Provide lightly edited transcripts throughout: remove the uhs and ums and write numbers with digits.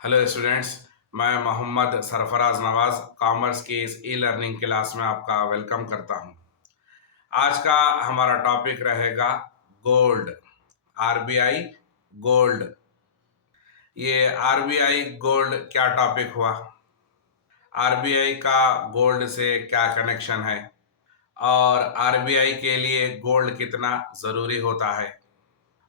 Hello students. मैं मोहम्मद सरफराज नवाज़ commerce की इस ई लर्निंग क्लास में आपका वेलकम करता हूं। आज का हमारा टॉपिक रहेगा गोल्ड। RBI gold. ये आरबीआई गोल्ड क्या टॉपिक हुआ? आरबीआई का गोल्ड से क्या कनेक्शन है और आरबीआई के लिए गोल्ड कितना ज़रूरी होता है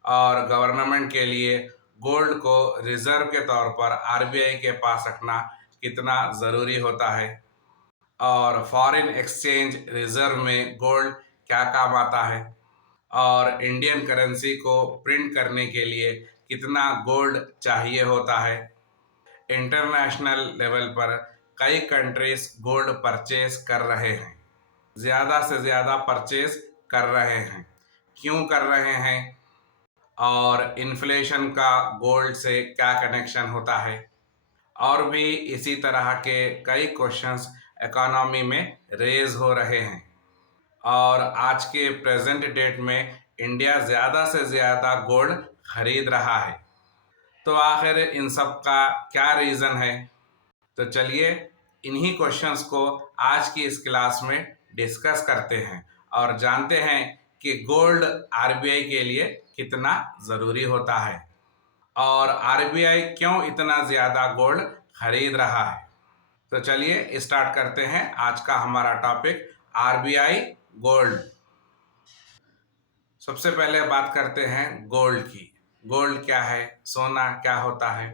और गवर्नमेंट के लिए गोल्ड को रिजर्व के तौर पर आरबीआई के पास रखना कितना ज़रूरी होता है और फॉरेन एक्सचेंज रिजर्व में गोल्ड क्या काम आता है और इंडियन करेंसी को प्रिंट करने के लिए कितना गोल्ड चाहिए होता है। इंटरनेशनल लेवल पर कई कंट्रीज गोल्ड परचेज कर रहे हैं, ज़्यादा से ज़्यादा परचेज कर रहे हैं। क्यों कर रहे हैं और इन्फ्लेशन का गोल्ड से क्या कनेक्शन होता है और भी इसी तरह के कई क्वेश्चंस इकोनॉमी में रेज हो रहे हैं। और आज के प्रेजेंट डेट में इंडिया ज़्यादा से ज़्यादा गोल्ड खरीद रहा है। तो आखिर इन सब का क्या रीज़न है? तो चलिए इन्हीं क्वेश्चंस को आज की इस क्लास में डिस्कस करते हैं और जानते हैं कि गोल्ड आरबीआई के लिए कितना ज़रूरी होता है और आरबीआई क्यों इतना ज़्यादा गोल्ड खरीद रहा है। तो चलिए स्टार्ट करते हैं आज का हमारा टॉपिक आरबीआई गोल्ड। सबसे पहले बात करते हैं गोल्ड की। गोल्ड क्या है? सोना क्या होता है?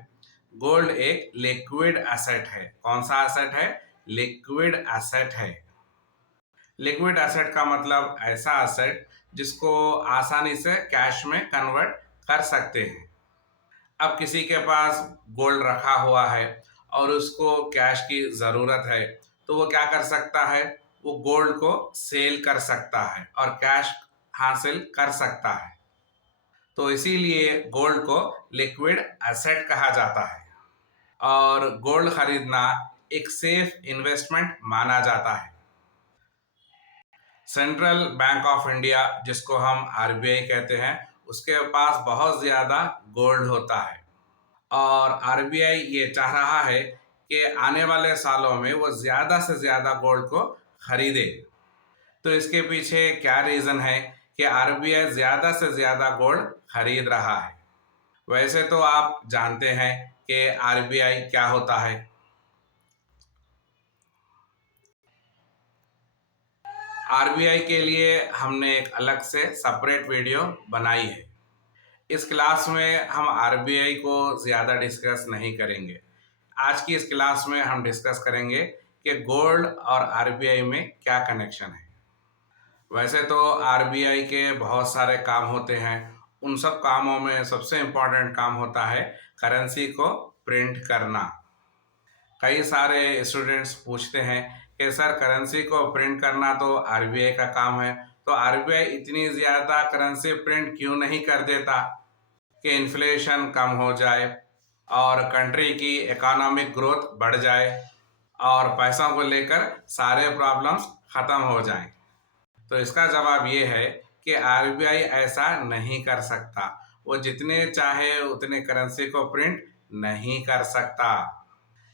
गोल्ड एक लिक्विड एसेट है। कौन सा एसेट है? लिक्विड एसेट है। लिक्विड एसेट का मतलब ऐसा एसेट जिसको आसानी से कैश में कन्वर्ट कर सकते हैं। अब किसी के पास गोल्ड रखा हुआ है और उसको कैश की ज़रूरत है तो वो क्या कर सकता है? वो गोल्ड को सेल कर सकता है और कैश हासिल कर सकता है। तो इसीलिए गोल्ड को लिक्विड एसेट कहा जाता है और गोल्ड खरीदना एक सेफ इन्वेस्टमेंट माना जाता है। सेंट्रल बैंक ऑफ इंडिया, जिसको हम आरबीआई कहते हैं, उसके पास बहुत ज़्यादा गोल्ड होता है और आरबीआई ये चाह रहा है कि आने वाले सालों में वो ज़्यादा से ज़्यादा गोल्ड को खरीदे। तो इसके पीछे क्या रीज़न है कि आरबीआई ज़्यादा से ज़्यादा गोल्ड खरीद रहा है? वैसे तो आप जानते हैं कि आरबीआई क्या होता है। आरबीआई के लिए हमने एक अलग से सेपरेट वीडियो बनाई है। इस क्लास में हम आरबीआई को ज़्यादा डिस्कस नहीं करेंगे। आज की इस क्लास में हम डिस्कस करेंगे कि गोल्ड और आरबीआई में क्या कनेक्शन है। वैसे तो आरबीआई के बहुत सारे काम होते हैं। उन सब कामों में सबसे इम्पोर्टेंट काम होता है करेंसी को प्रिंट करना। कई सारे स्टूडेंट्स पूछते हैं कि सर करेंसी को प्रिंट करना तो आरबीआई का काम है, तो आरबीआई इतनी ज़्यादा करेंसी प्रिंट क्यों नहीं कर देता कि इन्फ्लेशन कम हो जाए और कंट्री की इकोनॉमिक ग्रोथ बढ़ जाए और पैसों को लेकर सारे प्रॉब्लम्स ख़त्म हो जाएं। तो इसका जवाब ये है कि आरबीआई ऐसा नहीं कर सकता। वो जितने चाहे उतने करेंसी को प्रिंट नहीं कर सकता,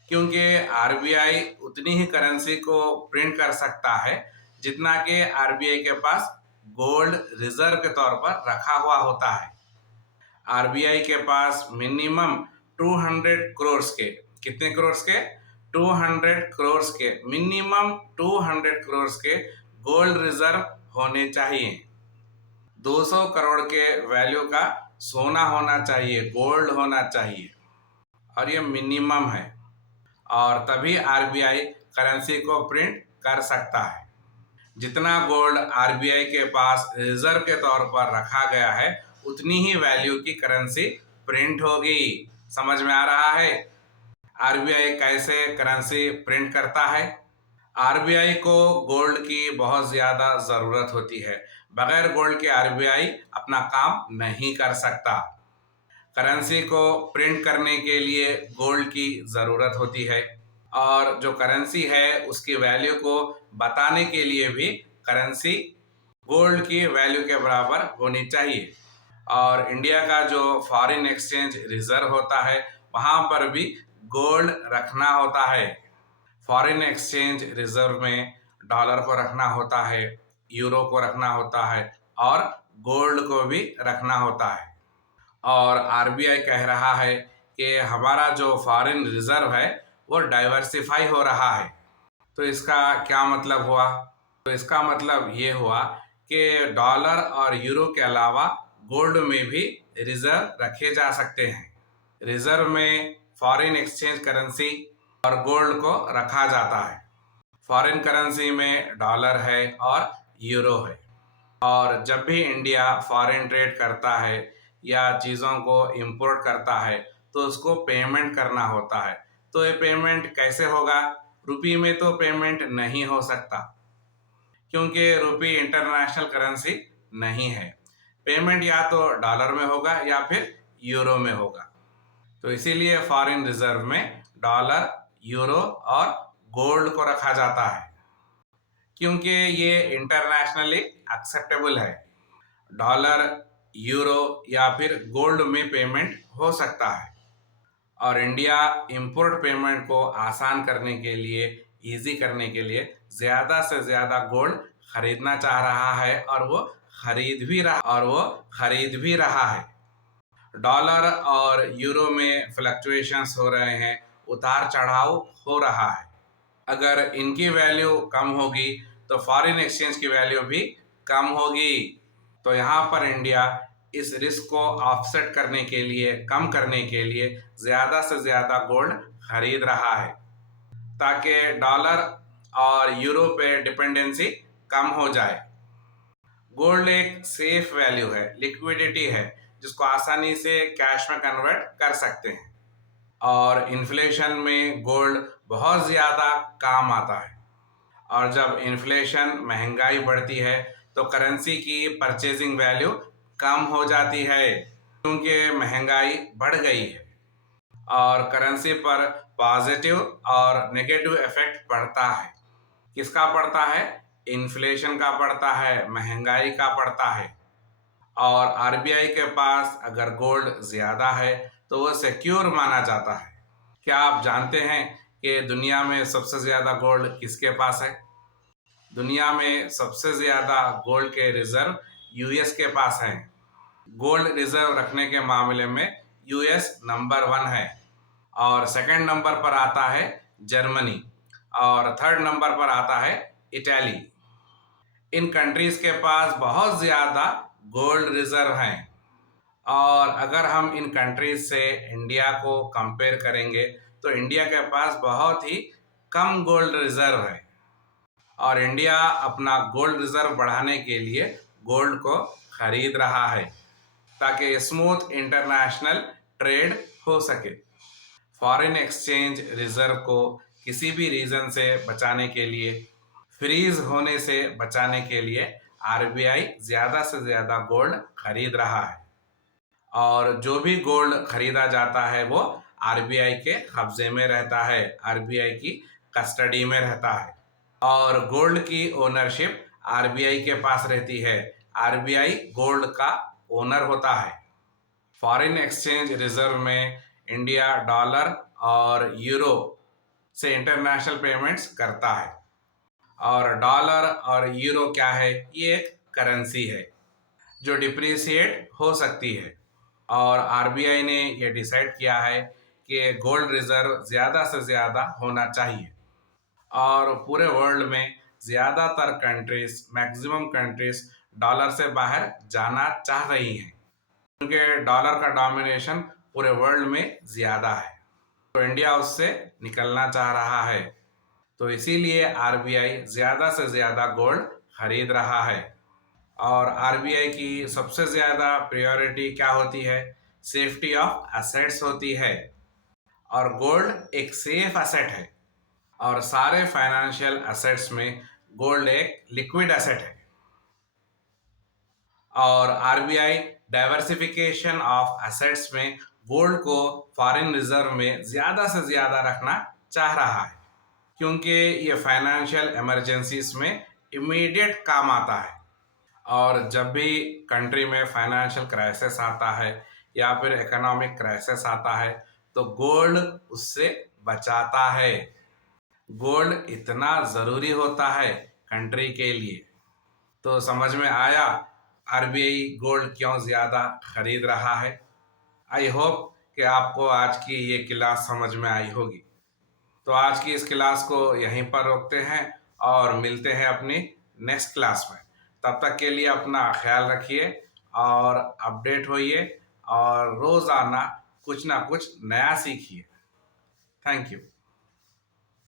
क्योंकि आरबीआई उतनी ही करेंसी को प्रिंट कर सकता है जितना कि आरबीआई के पास गोल्ड रिजर्व के तौर पर रखा हुआ होता है। आरबीआई के पास मिनिमम 200 करोड़ के, कितने करोड़ के? 200 करोड़ के, मिनिमम 200 करोड़ के गोल्ड रिजर्व होने चाहिए। 200 करोड़ के वैल्यू का सोना होना चाहिए, गोल्ड होना चाहिए और ये मिनिमम है और तभी आरबीआई करेंसी को प्रिंट कर सकता है। जितना गोल्ड आरबीआई के पास रिजर्व के तौर पर रखा गया है उतनी ही वैल्यू की करेंसी प्रिंट होगी। समझ में आ रहा है आरबीआई कैसे करेंसी प्रिंट करता है? आरबीआई को गोल्ड की बहुत ज़्यादा ज़रूरत होती है। बगैर गोल्ड के आरबीआई अपना काम नहीं कर सकता। करेंसी को प्रिंट करने के लिए गोल्ड की ज़रूरत होती है और जो करेंसी है उसकी वैल्यू को बताने के लिए भी करेंसी गोल्ड की वैल्यू के बराबर होनी चाहिए। और इंडिया का जो फॉरेन एक्सचेंज रिजर्व होता है वहाँ पर भी गोल्ड रखना होता है। फॉरेन एक्सचेंज रिजर्व में डॉलर को रखना होता है, यूरो को रखना होता है और गोल्ड को भी रखना होता है। और आरबीआई कह रहा है कि हमारा जो फॉरेन रिजर्व है वो डाइवर्सिफाई हो रहा है। तो इसका क्या मतलब हुआ? तो इसका मतलब ये हुआ कि डॉलर और यूरो के अलावा गोल्ड में भी रिजर्व रखे जा सकते हैं। रिजर्व में फॉरेन एक्सचेंज करेंसी और गोल्ड को रखा जाता है। फॉरेन करेंसी में डॉलर है और यूरो है। और जब भी इंडिया फॉरेन ट्रेड करता है या चीज़ों को इंपोर्ट करता है तो उसको पेमेंट करना होता है। तो ये पेमेंट कैसे होगा? रुपये में तो पेमेंट नहीं हो सकता, क्योंकि रुपये इंटरनेशनल करेंसी नहीं है। पेमेंट या तो डॉलर में होगा या फिर यूरो में होगा। तो इसीलिए फॉरेन रिजर्व में डॉलर, यूरो और गोल्ड को रखा जाता है, क्योंकि ये इंटरनेशनली एक्सेप्टेबल है। डॉलर, यूरो या फिर गोल्ड में पेमेंट हो सकता है। और इंडिया इंपोर्ट पेमेंट को आसान करने के लिए, इजी करने के लिए ज़्यादा से ज़्यादा गोल्ड खरीदना चाह रहा है और वो खरीद भी रहा है। डॉलर और यूरो में फ्लक्चुएशंस हो रहे हैं, उतार चढ़ाव हो रहा है। अगर इनकी वैल्यू कम होगी तो फॉरेन एक्सचेंज की वैल्यू भी कम होगी। तो यहाँ पर इंडिया इस रिस्क को ऑफसेट करने के लिए, कम करने के लिए ज़्यादा से ज़्यादा गोल्ड खरीद रहा है, ताकि डॉलर और यूरो पे डिपेंडेंसी कम हो जाए। गोल्ड एक सेफ वैल्यू है, लिक्विडिटी है, जिसको आसानी से कैश में कन्वर्ट कर सकते हैं। और इन्फ्लेशन में गोल्ड बहुत ज़्यादा काम आता है। और जब इन्फ्लेशन, महंगाई बढ़ती है तो करेंसी की परचेजिंग वैल्यू कम हो जाती है, क्योंकि महंगाई बढ़ गई है। और करेंसी पर पॉजिटिव और नेगेटिव इफेक्ट पड़ता है। किसका पड़ता है? इन्फ्लेशन का पड़ता है, महंगाई का पड़ता है। और आरबीआई के पास अगर गोल्ड ज़्यादा है तो वो सिक्योर माना जाता है। क्या आप जानते हैं कि दुनिया में सबसे ज़्यादा गोल्ड किसके पास है? दुनिया में सबसे ज़्यादा गोल्ड के रिजर्व यूएस के पास हैं। गोल्ड रिजर्व रखने के मामले में यूएस नंबर 1 है। और सेकंड नंबर पर आता है जर्मनी और थर्ड नंबर पर आता है इटली। इन कंट्रीज़ के पास बहुत ज़्यादा गोल्ड रिजर्व हैं। और अगर हम इन कंट्रीज से इंडिया को कंपेयर करेंगे तो इंडिया के पास बहुत ही कम गोल्ड रिजर्व है। और इंडिया अपना गोल्ड रिजर्व बढ़ाने के लिए गोल्ड को खरीद रहा है, ताकि स्मूथ इंटरनेशनल ट्रेड हो सके। फॉरेन एक्सचेंज रिजर्व को किसी भी रीज़न से बचाने के लिए, फ्रीज होने से बचाने के लिए आरबीआई ज़्यादा से ज़्यादा गोल्ड खरीद रहा है। और जो भी गोल्ड खरीदा जाता है वो आरबीआई के कब्जे में रहता है, आरबीआई की कस्टडी में रहता है। और गोल्ड की ओनरशिप आरबीआई के पास रहती है। आरबीआई गोल्ड का ओनर होता है। फॉरेन एक्सचेंज रिजर्व में इंडिया डॉलर और यूरो से इंटरनेशनल पेमेंट्स करता है। और डॉलर और यूरो क्या है? ये एक करेंसी है जो डिप्रिसिएट हो सकती है। और आरबीआई ने ये डिसाइड किया है कि गोल्ड रिजर्व ज़्यादा से ज़्यादा होना चाहिए। और पूरे वर्ल्ड में ज़्यादातर कंट्रीज, मैक्सिमम कंट्रीज डॉलर से बाहर जाना चाह रही हैं, क्योंकि डॉलर का डोमिनेशन पूरे वर्ल्ड में ज़्यादा है। तो इंडिया उससे निकलना चाह रहा है। तो इसीलिए आरबीआई ज़्यादा से ज़्यादा गोल्ड खरीद रहा है। और आरबीआई की सबसे ज़्यादा प्रायोरिटी क्या होती है? सेफ्टी ऑफ एसेट्स होती है। और गोल्ड एक सेफ एसेट है। और सारे फाइनेंशियल एसेट्स में गोल्ड एक लिक्विड एसेट है। और आरबीआई डाइवर्सिफिकेशन ऑफ एसेट्स में गोल्ड को फॉरेन रिजर्व में ज़्यादा से ज़्यादा रखना चाह रहा है, क्योंकि ये फाइनेंशियल इमरजेंसीज में इमीडिएट काम आता है। और जब भी कंट्री में फाइनेंशियल क्राइसिस आता है या फिर इकोनॉमिक क्राइसिस आता है तो गोल्ड उससे बचाता है। गोल्ड इतना ज़रूरी होता है कंट्री के लिए। तो समझ में आया आरबीआई गोल्ड क्यों ज़्यादा खरीद रहा है। आई होप कि आपको आज की ये क्लास समझ में आई होगी। तो आज की इस क्लास को यहीं पर रोकते हैं और मिलते हैं अपनी नेक्स्ट क्लास में। तब तक के लिए अपना ख्याल रखिए और अपडेट होइए और रोज़ाना कुछ ना कुछ नया सीखिए। Thank you.